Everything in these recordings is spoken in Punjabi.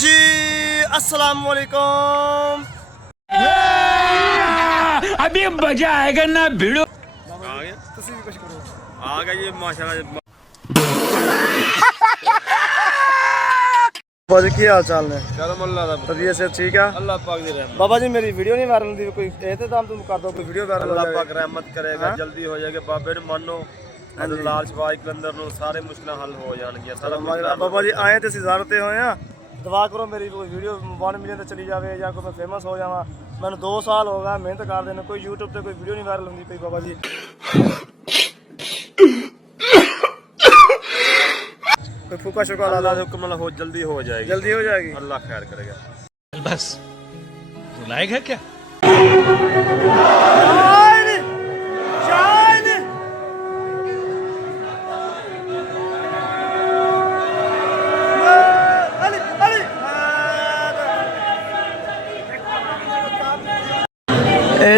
जी अस्सलाम वालेकुम। अभी मजा आएगा ना भिड़ो। ਤੁਸੀਂ ਵੀ ਕੁਝ ਕਰੋ। आ गया ये माशाल्लाह। ਬਾਬਾ ਜੀ ਕੀ ਹਾਲ ਚਾਲ ਨੇ? करम अल्लाह दा ਵਧੀਆ ਸੇ ਠੀਕ ਆ। अल्लाह पाक दी रहमत। ਬਾਬਾ ਜੀ ਮੇਰੀ ਵੀਡੀਓ ਨਹੀਂ ਵਾਇਰਲ ਹੁੰਦੀ, ਕੋਈ ਇਹ ਤੇ ਤਾਂ ਤੁਮ ਕਰ ਦੋ, ਕੋਈ ਵੀਡੀਓ ਵਾਇਰਲ ਹੋ अल्लाह ਜਾਵੇ। पाक रहमत करेगा, जल्दी हो जाएगा। बाबे ਨੂੰ ਮੰਨੋ ਅਤੇ ਲਾਲ ਸ਼ਵਾਈ ਕਲੰਦਰ ਨੂੰ ਸਾਰੇ ਮੁਸ਼ਕਲਾਂ ਹੱਲ ਹੋ ਜਾਣਗੀਆਂ। ਸਾਰਾ ਕੁਝ ਬਾਬਾ ਜੀ ਆਏ ਤੇ ਅਸੀਂ ਜ਼ਾਰ ਤੇ ਹੋਏ ਆ, ਦੁਆ ਕਰੋ ਮੇਰੀ ਕੋਈ ਵੀਡੀਓ 1 ਮਿਲੀਅਨ ਤੇ ਚਲੀ ਜਾਵੇ ਜਾਂ ਕੋਈ ਮੈਂ ਫੇਮਸ ਹੋ ਜਾਵਾਂ। ਮੈਨੂੰ 2 ਸਾਲ ਹੋ ਗਏ ਮਿਹਨਤ ਕਰਦੇ ਨੇ, ਕੋਈ YouTube ਤੇ ਕੋਈ ਵੀਡੀਓ ਨਹੀਂ ਵਾਇਰਲ ਹੁੰਦੀ ਪਈ ਬਾਬਾ ਜੀ। कोई फूका शुका ला अल्लाह के हुक्म नाल हो जल्दी हो जाएगी। जल्दी हो जाएगी। अल्लाह खैर करेगा। बस बुलाएगा क्या?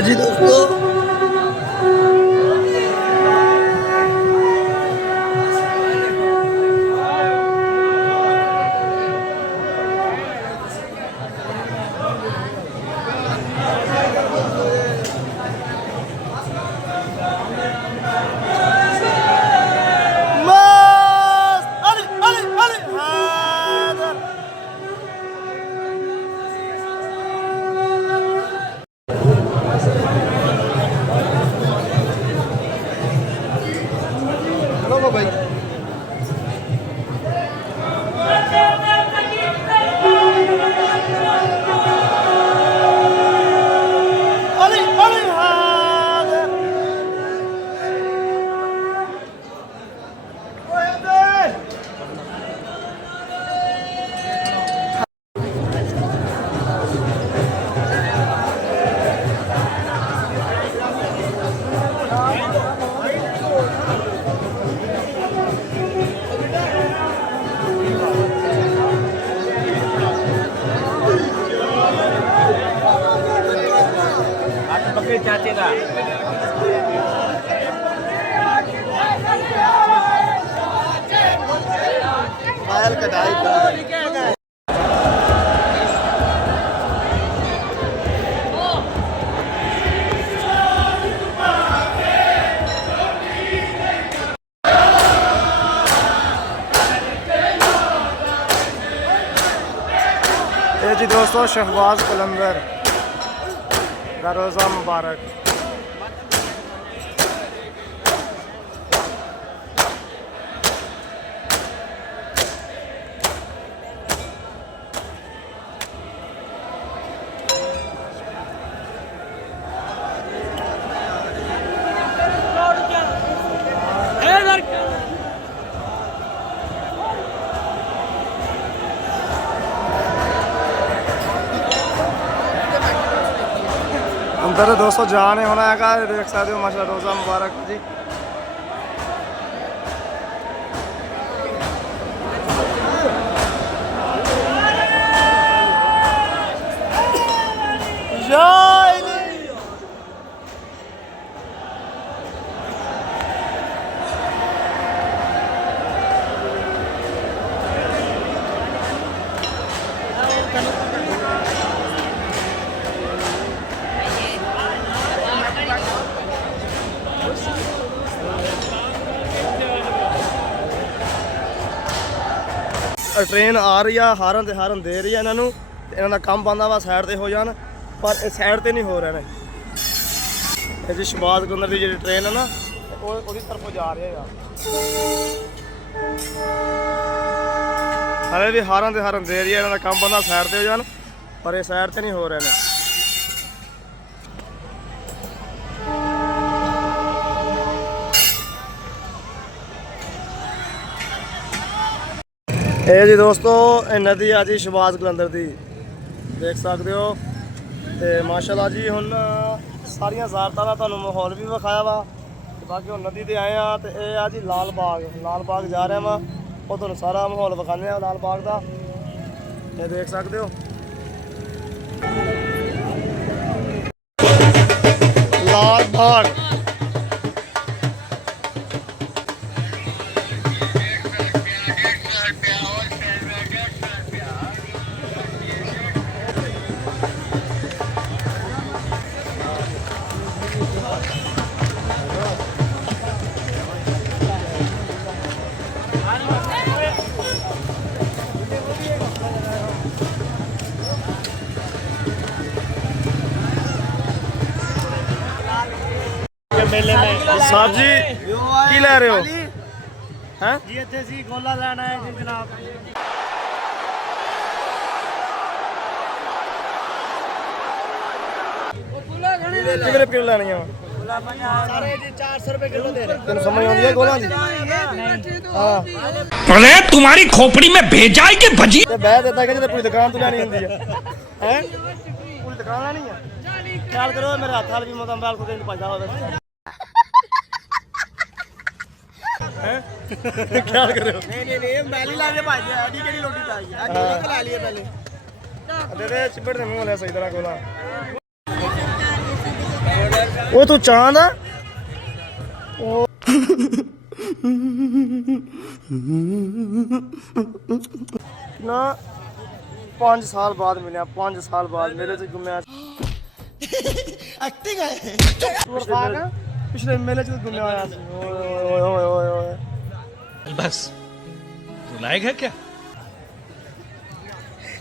जी दोस्तों चाचे का बाहर कटाई जी दोस्तों, शहबाज कलंदर का रोज़ा मुबारक। अंदर दोस्तों जाने होना है, देख सकते हो माशाल्लाह, रोज़ा मुबारक जी। ट्रेन आ रही है, हारन ते हारन दे रही है इन्हों, इन्हों का काम बनता वा साइड ते हो जान, पर इस साइड ते नहीं हो रहे हैं जी। शहबाज कलंदर की जी ट्रेन है ना, वो तरफ जा रही है। हले भी हारन ते हारन दे रही है, इन्हों का काम बनता साइड ते हो जान, पर ये साइड ते नहीं हो रहे हैं। ਇਹ ਜੀ ਦੋਸਤੋ, ਇਹ ਨਦੀ ਆ ਜੀ ਸ਼ਹਬਾਜ਼ ਕਲੰਦਰ ਦੀ, ਦੇਖ ਸਕਦੇ ਹੋ। ਤੇ ਮਾਸ਼ਾਅੱਲਾ ਜੀ ਹੁਣ ਸਾਰੀਆਂ ਜ਼ਾਰਤਾਂ ਦਾ ਤੁਹਾਨੂੰ ਮਾਹੌਲ ਵੀ ਵਿਖਾਇਆ ਵਾ, ਤੇ ਬਾਕੀ ਹੁਣ ਨਦੀ ਤੇ ਆਏ ਆ। ਤੇ ਇਹ ਆ ਜੀ ਲਾਲ ਬਾਗ ਜਾ ਰਿਹਾ ਵਾ, ਉਹ ਤੁਹਾਨੂੰ ਸਾਰਾ ਮਾਹੌਲ ਵਿਖਾਉਂਦੇ ਆ ਲਾਲ ਬਾਗ ਦਾ, ਇਹ ਦੇਖ ਸਕਦੇ ਹੋ। ਲਾਲ ਬਾਗ मेले में ਸਾਹਿਬ ਜੀ ਕੀ ਲੈ ਰਹੇ ਹੋ ਹੈ जी इतने सी गोला लेना है जी जनाब ਕਿਹੜੇ ਕਿਲੋ ਲੈਣੀਆਂ ਵਾ सारे जी 400 रुपए किलो दे रहे ਤੈਨੂੰ ਸਮਝ ਆਉਂਦੀ ਹੈ ਗੋਲਾਂ ਦੀ ਹਾਂ अरे तुम्हारी खोपड़ी में भेजा है कि भजी ਤੇ ਬਹਿ ਦਿੱਤਾ ਕਿ ਜਦੋਂ ਪੂਰੀ ਦੁਕਾਨ ਤੋਂ ਲੈਣੀ ਹੁੰਦੀ ਹੈ ਪੂਰੀ ਦੁਕਾਨ ਲੈਣੀ ਹੈ ਖਿਆਲ ਕਰੋ ਮੇਰੇ ਹੱਥ ਵਾਲ ਵੀ ਮੋਬਾਈਲ ਕੋ ਦੇਣ ਭਜਦਾ ਹੋਵੇ ਹੈ ਖਿਆਲ ਕਰਿਓ नहीं मैली लाके भाई आडी केड़ी रोटी पाई आडी रोटी ला लिए पहले ਦੇ ਦੇ ਚਿਪੜ ਦੇ ਮੂੰਹ ਲੈ ਸਹੀ ਤਰ੍ਹਾਂ ਗੋਲਾ ਉਹ ਤੂੰ ਚਾਂਦ ਆ ਉਹ ਨਾ 5 ਸਾਲ ਬਾਅਦ ਮਿਲਿਆ 5 ਸਾਲ ਬਾਅਦ ਮੇਰੇ ਚ ਗੁੰਮਿਆ एक्टिंग है ਪਿਛਲੇ ਮੇਲੇ ਚ ਗੁੰਮਿਆ ਹੋਇਆ ਸੀ ਓਏ ਓਏ ਓਏ ਓਏ बस तू लायक है क्या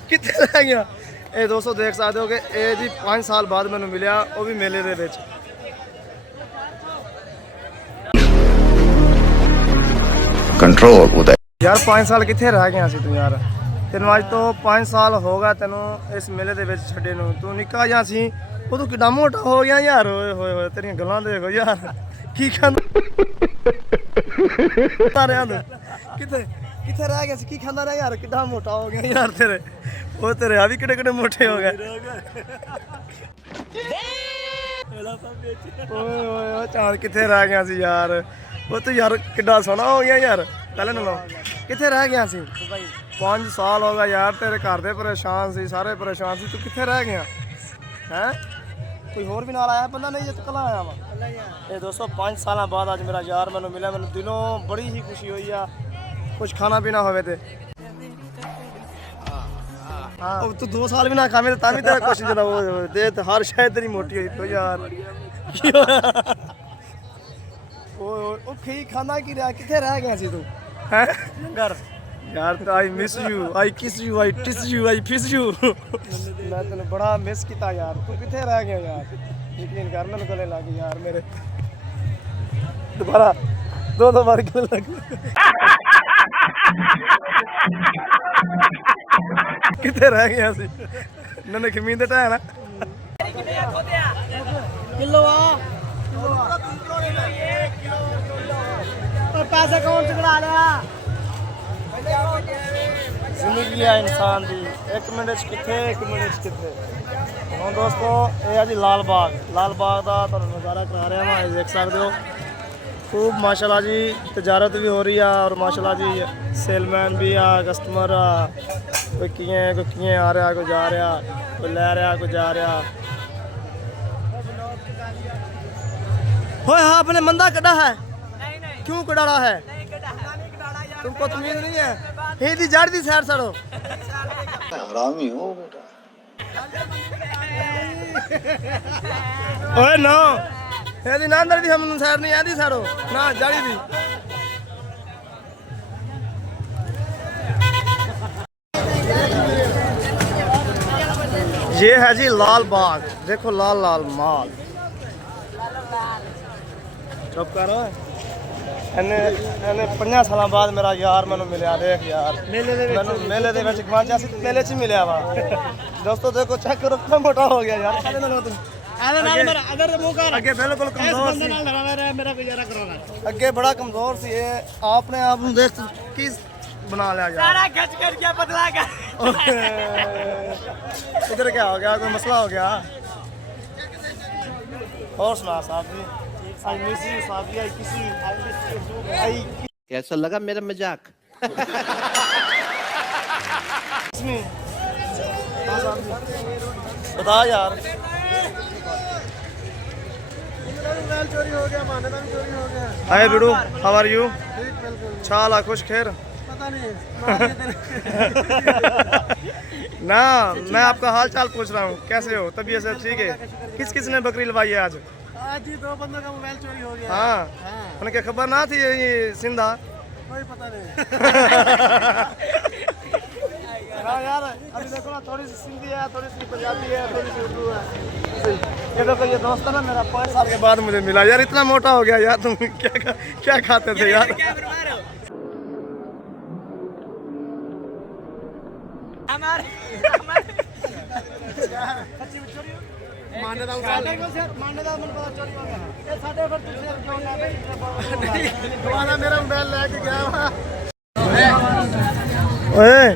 ਕਿੱਥੇ ਰਹਿ ਗਿਆ ਇਹ ਦੋਸਤੋ ਦੇਖ ਸਕਦੇ ਹੋ ਕਿ ਇਹ ਜੀ 5 ਸਾਲ ਬਾਅਦ ਮੈਨੂੰ ਮਿਲਿਆ ਉਹ ਵੀ ਮੇਲੇ ਦੇ ਵਿੱਚ कंट्रोल उदय ਯਾਰ 5 ਸਾਲ ਕਿੱਥੇ ਰਹਿ ਗਿਆ ਸੀ ਤੂੰ ਯਾਰ ਤੈਨੂੰ ਅੱਜ ਤੋਂ 5 ਸਾਲ ਹੋ ਗਿਆ ਤੈਨੂੰ ਇਸ ਮੇਲੇ ਦੇ ਵਿੱਚ ਛੱਡੇ ਨੂੰ ਤੂੰ ਨਿੱਕਾ ਜਿਹਾ ਸੀ ਉਹ ਤੂੰ ਕਿੱਡਾ ਮੋਟਾ ਹੋ ਗਿਆ ਯਾਰ ਓਏ ਹੋਏ ਹੋਏ ਤੇਰੀਆਂ ਗੱਲਾਂ ਦੇਖੋ ਯਾਰ ਕੀ ਖਾਂਦਾ ਰਿਹਾ ਤੂੰ ਕਿੱਥੇ ਕਿੱਥੇ ਰਹਿ ਗਿਆ ਸੀ ਕੀ ਖਾਂਦਾ ਰਿਹਾ ਯਾਰ ਕਿੱਡਾ ਮੋਟਾ ਹੋ ਗਿਆ ਯਾਰ ਤੇਰੇ ਉਹ ਤੇਰੇ ਆ ਵੀ ਕਿੱਡੇ ਕਿੱਡੇ ਮੋਟੇ ਹੋ ਗਏ ਓਏ ਓਏ ਓਏ ਚਾਰ ਕਿੱਥੇ ਰਹਿ ਗਿਆ ਸੀ ਯਾਰ ਉਹ ਤੂੰ ਯਾਰ ਕਿੱਡਾ ਸੋਹਣਾ ਹੋ ਗਿਆ ਯਾਰ ਪਹਿਲੇ ਨਾਲੋਂ ਕਿੱਥੇ ਰਹਿ ਗਿਆ ਸੀ 5 ਸਾਲ ਹੋ ਗਏ ਯਾਰ ਤੇਰੇ ਘਰ ਦੇ ਪਰੇਸ਼ਾਨ ਸੀ ਸਾਰੇ ਪਰੇਸ਼ਾਨ ਸੀ ਤੂੰ ਕਿੱਥੇ ਰਹਿ ਗਿਆ ਹੈ ਕੋਈ ਹੋਰ ਵੀ ਨਾਲ ਆਇਆ ਬੰਦਾ ਨਹੀਂ ਜਿੱਤ ਕਲਾ ਆਇਆ ਵਾ ਇਹ ਦੋਸਤੋ 5 ਸਾਲਾਂ ਬਾਅਦ ਅੱਜ ਮੇਰਾ ਯਾਰ ਮੈਨੂੰ ਮਿਲਿਆ ਮੈਨੂੰ ਦਿਲੋਂ ਬੜੀ ਹੀ ਖੁਸ਼ੀ ਹੋਈ ਆ ਕੁਝ ਖਾਣਾ ਪੀਣਾ ਹੋਵੇ ਤੇ ਹਾਂ ਉਹ ਤੂੰ 2 ਸਾਲ ਵੀ ਨਾ ਖਾਵੇਂ ਤਾਂ ਵੀ ਤੇਰਾ ਕੁਛ ਜਨਾ ਉਹ ਦੇ ਤੇ ਹਰ ਸ਼ਾਇਦ ਤੇਰੀ ਮੋਟੀ ਹੋਈ ਤੋ ਯਾਰ ਕੀ ਹੋਇਆ? ਓਏ ਉਹ ਕੀ ਖਾਣਾ ਕੀ ਰਿਹਾ ਕਿੱਥੇ ਰਹਿ ਗਿਆ ਸੀ ਤੂੰ ਹੈ ਘਰ ਯਾਰ ਤਾਂ I miss you I kiss you I ਟਿਸ ਯੂ ਆਈ ਫਿਸ ਯੂ ਮੈਂ ਤੈਨੂੰ ਬੜਾ ਮਿਸ ਕੀਤਾ ਯਾਰ ਤੂੰ ਕਿੱਥੇ ਰਹਿ ਗਿਆ ਯਾਰ ਯਕੀਨ ਕਰ ਮੈਨੂੰ ਗਲੇ ਲੱਗ ਯਾਰ ਮੇਰੇ ਦੁਬਾਰਾ ਦੋ ਵਾਰ ਗਲੇ ਲੱਗ ਕਿੱਥੇ ਰਹਿ ਗਿਆ ਸੀ ਨਨੇ ਖਮੀਨ ਦੇ ਟਾਇਰ ਨਾ किलो आ और पैसे कौन चुकड़ा लिया ਜ਼ਿੰਦਗੀ ਆ ਇਨਸਾਨ ਦੀ 1 ਮਿੰਟ 'ਚ ਕਿੱਥੇ 1 ਮਿੰਟ 'ਚ ਕਿੱਥੇ ਹੁਣ ਦੋਸਤੋ ਇਹ ਆ ਜੀ ਲਾਲ ਬਾਗ ਦਾ ਤੁਹਾਨੂੰ ਨਜ਼ਾਰਾ ਕਰਾ ਰਿਹਾ ਹਾਂ ਇਹ ਦੇਖ ਸਕਦੇ ਹੋ खूब माशाल्लाह जी तजारत भी हो रही है और माशाल्लाह जी सेलमैन भी आ कस्टमर आ कोई किए आ रहा कोई जा रहा कोई ले रहा कोई जा रहा होए हाँ अपने मंदा कड़ा है क्यों कड़ा है तुमको तमीज नहीं है हे दी जड़ दी सैर सड़ो हरामी हो बेटा ओए नो ਇਹਦੀ ਨਾ ਅੰਦਰ ਦੀ ਹਮ ਸੈਰ ਨਹੀਂ ਆਂਦੀ ਸਾਰੋ ਨਾ ਜਾਲੀ ਦੀ ये है जी लाल बाग देखो लाल लाल माल चुप करो ਇਹਨੇ 5 ਸਾਲਾਂ ਬਾਅਦ ਮੇਰਾ ਯਾਰ ਮੈਨੂੰ ਮਿਲਿਆ ਦੇਖ ਯਾਰ ਮੈਨੂੰ ਮੇਲੇ ਦੇ ਵਿੱਚ ਗਵਾਂਚਿਆ ਸੀ ਮੇਲੇ 'ਚ ਹੀ ਮਿਲਿਆ ਵਾ ਦੋਸਤੋ ਦੇਖੋ ਚੈੱਕ ਕਰੋ ਕਿੰਨਾ ਮੋਟਾ ਹੋ ਗਿਆ ਯਾਰ ਇਹਦੇ ਨਾਲ ਤੂੰ अगर मुंह कर ਅੱਗੇ ਬਿਲਕੁਲ ਕਮਜ਼ੋਰ ਸੀ मेरा गुजारा कराना ਅੱਗੇ ਬੜਾ ਕਮਜ਼ੋਰ ਸੀ ਇਹ ਆਪਣੇ ਆਪ ਨੂੰ ਦੇਖ ਕੀ ਬਣਾ ਲਿਆ ਯਾਰ सारा खच कर क्या पतला कर इधर क्या हो गया कोई मसला हो गया और सुना साहब जी आई मिस यू साहब जी आई किस यू आई कैसा लगा मेरा मजाक किस में हाँ साहब जी बता यार चोरी हो गया माने का भी चोरी हो गया हाय बिडू हाउ आर यू ठीक बिल्कुल छाला खुश खैर पता नहीं ना मैं आपका हाल चाल पूछ रहा हूँ कैसे हो तबीयत से ठीक है किस किस ने बकरी लवाई है आज आज ही 2 बंदों का मोबाइल चोरी हो गया हाँ उनके खबर ना थी ये सिंधा कोई पता नहीं हाँ यार अभी देखो ना थोड़ी सी सिंधी है, थोड़ी सी पंजाबी है, थोड़ी सी उर्दू है। ये देखो ये दोस्त है ना मेरा 5 साल के बाद मुझे मिला यार, इतना मोटा हो गया यार। तुम क्या खाते थे यार? मेरा मोबाइल लेके गया ओए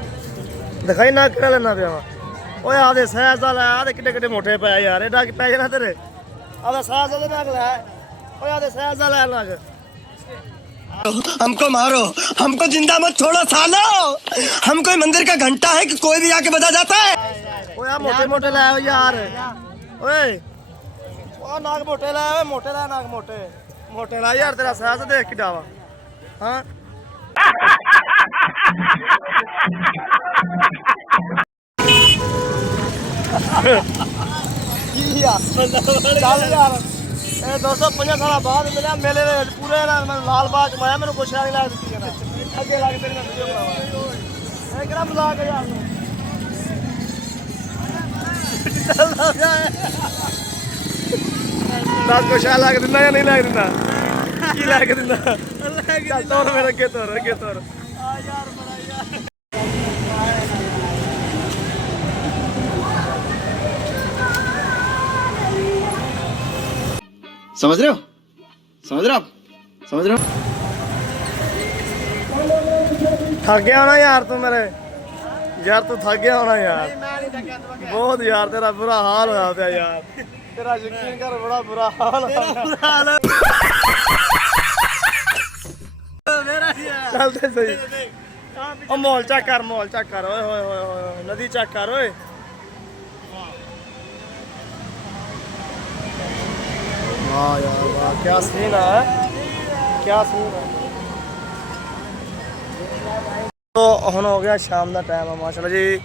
दिखाई ना किड़ा लेना पिया ओए आदे सहज दा लै आदे किड्डे किड्डे मोटे पै यार एडा पै जाना तेरे आदे सहज दा नाग लै ओए आदे सहज दा लै नाग हमको मारो, हमको जिंदा मत छोड़ो सालो। हम कोई मंदिर का घंटा है कि कोई भी आके बजा जाता है। ओए आ मोटे मोटे लै यार ओए ओ नाग मोटे लै ओए मोटे लै नाग मोटे मोटे लै यार तेरा सहज देख किड्डा वा हां ਚੱਲ ਯਾਰ ਇਹ 250 ਸਾਲਾਂ ਬਾਅਦ ਮਿਲਿਆ ਮੇਲੇ ਦੇ ਵਿੱਚ ਪੂਰੇ ਨਾਲ ਮੈਂ ਲਾਲ ਬਾਗ ਚ ਮਾਇਆ ਮੈਨੂੰ ਕੁਛ ਨਹੀਂ ਲੱਗ ਦਿੱਤੀ ਜਨਾ ਅੱਗੇ ਲੱਗ ਤੇਰੀ ਮੈਂ ਵੀਡੀਓ ਬਣਾਵਾਂ ਇਹ ਕਿਹੜਾ ਮਜ਼ਾਕ ਹੈ ਯਾਰ ਦੱਸ ਕੁਛ ਲੱਗ ਦਿੰਦਾ ਜਾਂ ਨਹੀਂ ਲੱਗ ਦਿੰਦਾ ਕੀ ਲੱਗ ਦਿੰਦਾ ਚੱਲ ਤੋਰ ਮੇਰੇ ਅੱਗੇ ਤੋਰ ਆ ਯਾਰ ਬੜਾ ਯਾਰ समझ रहे हो, समझ रहे हो आप, समझ रहे हो। थक गया होना यार तू मेरे यार तू थक गया होना यार बहुत यार तेरा बुरा हाल होया पिया यार तेरा यकीन कर बड़ा बुरा हाल चलते सही ओ माहौल चेक कर ओए होए होए नदी चेक कर ओए वाह यार वाह क्या सीन है क्या सीन है तो ਹੁਣ ਹੋ ਗਿਆ ਸ਼ਾਮ ਦਾ ਟਾਈਮ ਆ ਮਾਸ਼ਾਅੱਲਾ ਜੀ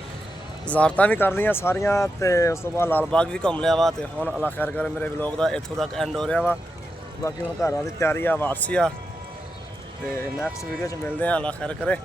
ਜ਼ਾਰਤਾਂ ਵੀ ਕਰ ਲਈਆਂ ਸਾਰੀਆਂ ਤੇ ਉਸ ਤੋਂ ਬਾਅਦ ਲਾਲ ਬਾਗ ਵੀ ਘੁੰਮ ਲਿਆ ਵਾ ਤੇ ਹੁਣ ਅੱਲਾ ਖੈਰ ਕਰੇ ਮੇਰੇ ਵਲੌਗ ਦਾ ਇੱਥੋਂ ਤੱਕ ਐਂਡ ਹੋ ਰਿਹਾ ਵਾ ਬਾਕੀ ਹੁਣ ਘਰਾਂ ਦੀ ਤਿਆਰੀ ਆ ਵਾਪਸੀ ਆ ਤੇ ਨੈਕਸਟ ਵੀਡੀਓ 'ਚ ਮਿਲਦੇ ਆ ਅੱਲਾ ਖੈਰ ਕਰੇ